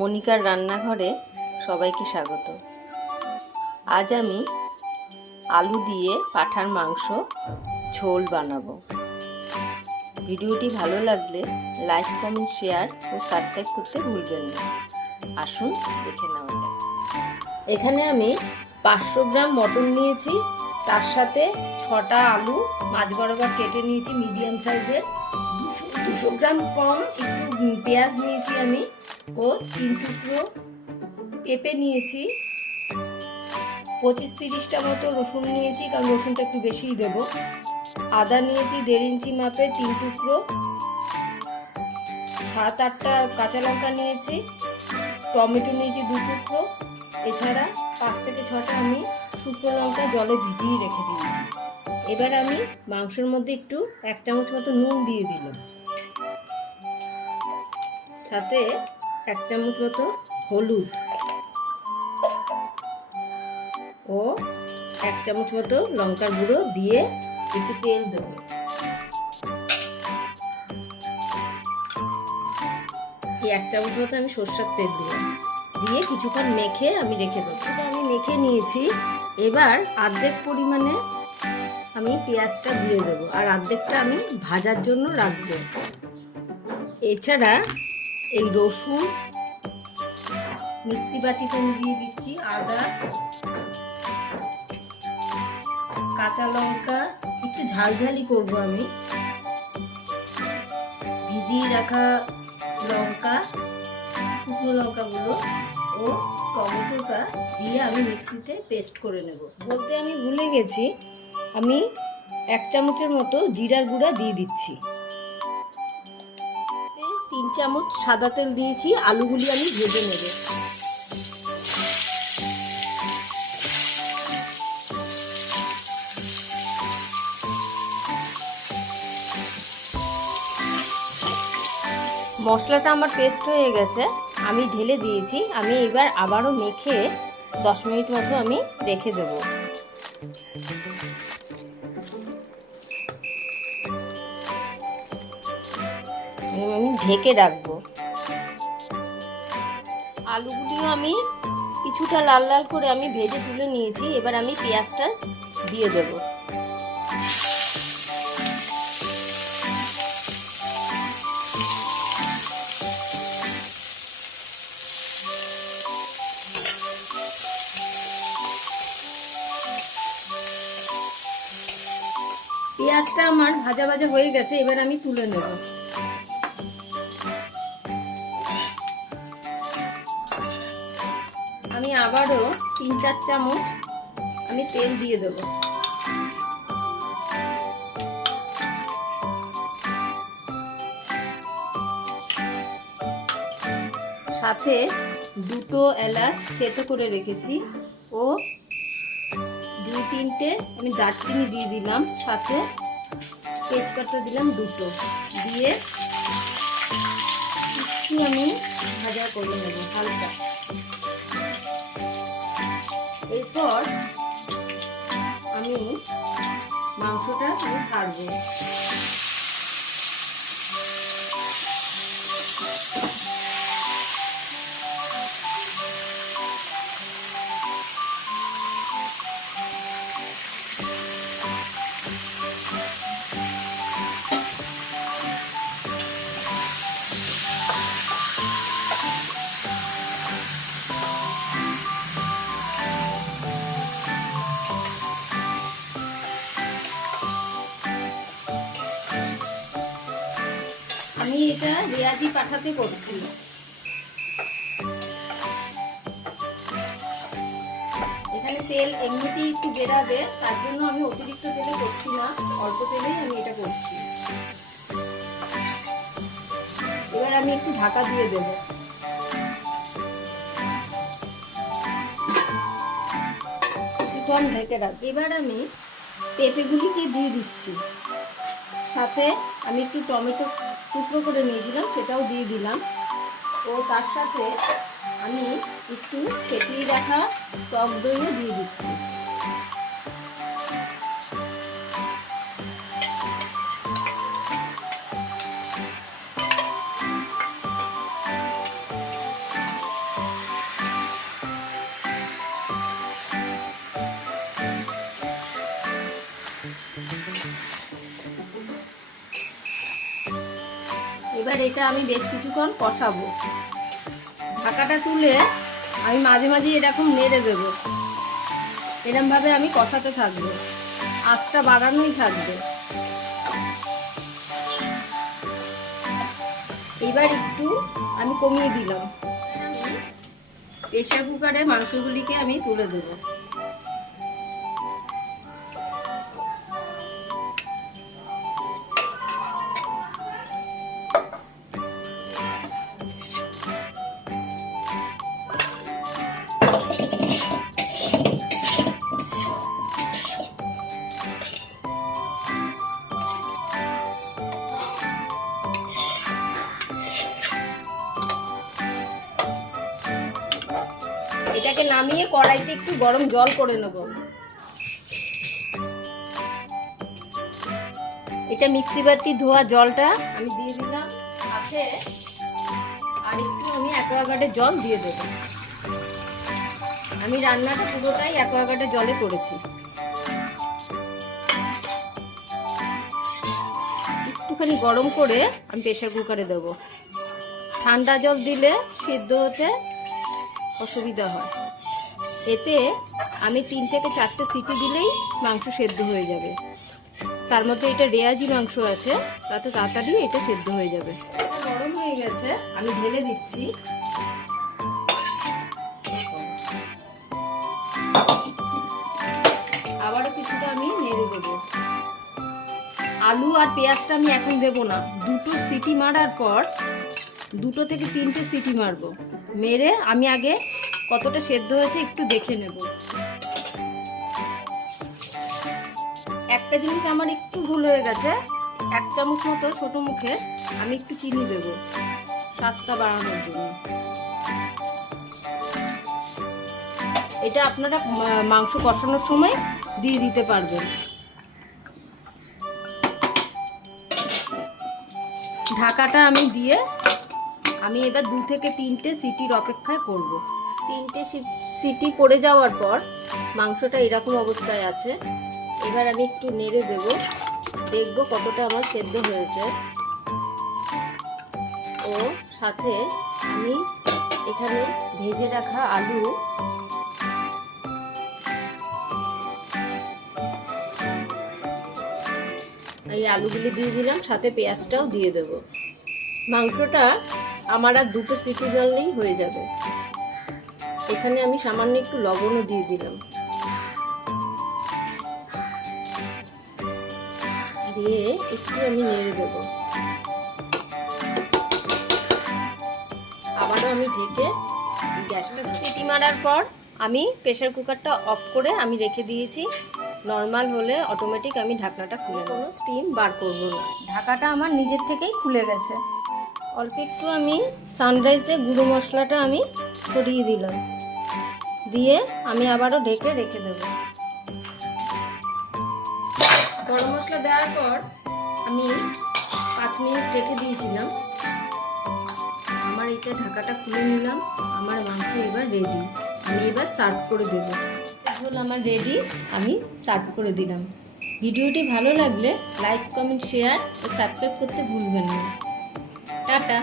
মনিকার রান্নাঘরে সবাইকে স্বাগত। আজ আমি আলু দিয়ে পাঁঠার মাংস ঝোল বানাবো। ভিডিওটি ভালো লাগলে লাইক, কমেন্ট, শেয়ার ও সাবস্ক্রাইব করতে ভুলবেন না। আসুন দেখে নেওয়া যাক। এখানে আমি 500 গ্রাম মটন নিয়েছি, তার সাথে 6টা আলু মাঝ বরাবর কেটে নিয়েছি মিডিয়াম সাইজের। 200 গ্রাম কম একটু পেঁয়াজ নিয়েছি আমি, ও 3 টুকরো পেঁপে নিয়েছি। 25-30টা মতো রসুন নিয়েছি, কারণ রসুনটা একটু বেশিই দেবো। আদা নিয়েছি 1.5 ইঞ্চি মাপে 3 টুকরো। 7-8টা কাঁচা লঙ্কা নিয়েছি। টমেটো নিয়েছি 2 টুকরো। এছাড়া 5 থেকে 6টা আমি শুকনো লঙ্কা জলে ভিজিয়ে রেখে দিয়েছি। এবার আমি মাংসের মধ্যে একটু 1 চামচ মতো নুন দিয়ে দিলাম, সাথে 1 চামচ মতো হলুদ ও 1 চামচ মতো লঙ্কার গুঁড়ো দিয়ে একটু তেল দেবো। এই 1 চামচ মতো আমি সরষের তেল দিলাম, দিয়ে কিছুক্ষণ মেখে আমি রেখে দেবো। এটা আমি মেখে নিয়েছি। এবার অর্ধেক পরিমাণে আমি পেঁয়াজটা দিয়ে দেবো, আর অর্ধেকটা আমি ভাজার জন্য রাখবো। এছাড়া এই রসুন মিক্সি বাটিতে আমি দিয়ে দিচ্ছি, আদা, কাঁচা লঙ্কা, একটু ঝালঝালি করব আমি, ভিজিয়ে রাখা লঙ্কা, শুকনো লঙ্কাগুলো ও টমেটোটা দিয়ে আমি মিক্সিতে পেস্ট করে নেব। বলতে আমি ভুলে গেছি, আমি 1 চামচের মতো জিরার গুঁড়া দিয়ে দিচ্ছি। 3 চামচ সাদা তেল দিয়েছি। আলুগুলি আমি ভেজে নেব। মশলাটা আমার পেস্ট হয়ে গেছে, আমি ঢেলে দিয়েছি। আমি এবার আবারও মেখে 10 মিনিট মতো আমি রেখে দেব। আমি ঢেকে রাখবো। আলুগুলিও আমি কিছুটা লাল লাল করে আমি ভেজে তুলে নিয়েছি। এবার আমি পেঁয়াজটা দিয়ে দেব। পেঁয়াজটা আমার ভাজা ভাজা হয়ে গেছে, এবার আমি তুলে নেব। আমি আবারও 3-4 চামচ আমি তেল দিয়ে দেব। সাথে 2টো এলাচ থেতো করে রেখেছি ও 2-3টে আমি দারচিনি দিয়ে দিলাম, সাথে তেজপাতা দিলাম 2টো, দিয়ে একটু আমি ভাজা করে নেব হালকা। এরপর আমি মাংসটা ছাড়বো। আমি এটা রেয়াজি পাঠাতে করছি। এখানে তেল এমনিতেই একটু বেরাবে, তার জন্য আমি অতিরিক্ত তেলে করছি না, অল্প তেলেই আমি এটা করছি। এবার আমি একটু ঢাকা দিয়ে দেব। কিছুক্ষণ ঢেকে রাখ। এবার আমি পেঁপেগুলিকে দিয়ে দিচ্ছি, সাথে আমি একটু টমেটো টুকরো করে নিয়েছিলাম সেটাও দিয়ে দিলাম, ও তার সাথে আমি একটু ফেটিয়ে রাখা টক দইও দিয়ে দিচ্ছি। এবার এটা আমি বেশ কিছুক্ষণ কষাবো। ঢাকাটা তুলে আমি মাঝে মাঝে এরকম নেড়ে দেবো। এরকমভাবে আমি কষাতে থাকবো, আঁচটা বাড়ানোই থাকবে। এবার একটু আমি কমিয়ে দিলাম। প্রেসার কুকারে মাংসগুলিকে আমি তুলে দেবো। এটাকে নামিয়ে কড়াইতে একটু গরম জল করে নেব। এটা মিক্সি বাটি ধোয়া জলটা আমি দিয়ে দিলাম, সাথে আর একটু আমি অ্যাকোয়াগার্ডের জল দিয়ে দেবো। আমি রান্নাটা পুরোটাই অ্যাকোয়াগার্ডের জলে করেছি। একটুখানি গরম করে আমি প্রেসার কুকারে দেবো। ঠান্ডা জল দিলে সিদ্ধ হতে অসুবিধা হয়। এতে আমি 3 থেকে 4টে সিটি দিলেই মাংস সেদ্ধ হয়ে যাবে। তার মধ্যে এটা রেয়াজি মাংস আছে, তাতে তাড়াতাড়ি এটা সেদ্ধ হয়ে যাবে। গরম হয়ে গেছে, আমি ঢেলে দিচ্ছি। আবারও কিছুটা আমি নেড়ে দেবো। আলু আর পেঁয়াজটা আমি এখন দেবো না, 2টো সিটি মারার পর 2 থেকে 3টে সিটি মারবো। মেরে আমি আগে কতটা সেদ্ধ হয়েছে একটু দেখে নেব। একটা জিনিস আমার একটু ভুল হয়ে গেছে, 1 চামচ মতো ছোট মুখে আমি একটু চিনি দেবো স্বাদটা বাড়ানোর জন্য। এটা আপনারা মাংস কষানোর সময় দিয়ে দিতে পারবেন। ঢাকাটা আমি দিয়ে আমি এবার 2 থেকে 3টে সিটির অপেক্ষায় করব। 3টে সিটি পড়ে যাওয়ার পর মাংসটা এরকম অবস্থায় আছে। এবার আমি একটু নেড়ে দেব, দেখব কতটা আমার সেদ্ধ হয়েছে। ও সাথে আমি এখানে ভেজে রাখা আলু এই আলুগুলি দিয়ে দিলাম, সাথে পেঁয়াজটাও দিয়ে দেব। মাংসটা আমার আর 2টো সিটি দিলেই হয়ে যাবে। এখানে আমি সামান্য একটু লবণও দিয়ে দিলাম, দিয়ে একটু আমি নেড়ে দেব। আবারও আমি ঢেকে গ্যাসটা সিটি মারার পর আমি প্রেসার কুকারটা অফ করে আমি রেখে দিয়েছি। নর্মাল হলে অটোমেটিক আমি ঢাকনাটা খুলে নেব, কোনো স্টিম বার করব না। ঢাকাটা আমার নিজের থেকেই খুলে গেছে। অল্প একটু আমি সানরাইজে গুঁড়ো মশলাটা আমি ছড়িয়ে দিলাম, দিয়ে আমি আবারও ঢেকে রেখে দেব। গরম মশলা দেওয়ার পর আমি 5 মিনিট রেখে দিয়েছিলাম। আমার এটা ঢাকাটা খুলে নিলাম। আমার মাংস এবার রেডি, আমি এবার সার্ভ করে দেব। ঝোল আমার রেডি, আমি সার্ভ করে দিলাম। ভিডিওটি ভালো লাগলে লাইক, কমেন্ট, শেয়ার ও সাবস্ক্রাইব করতে ভুলবেন না। টাটা।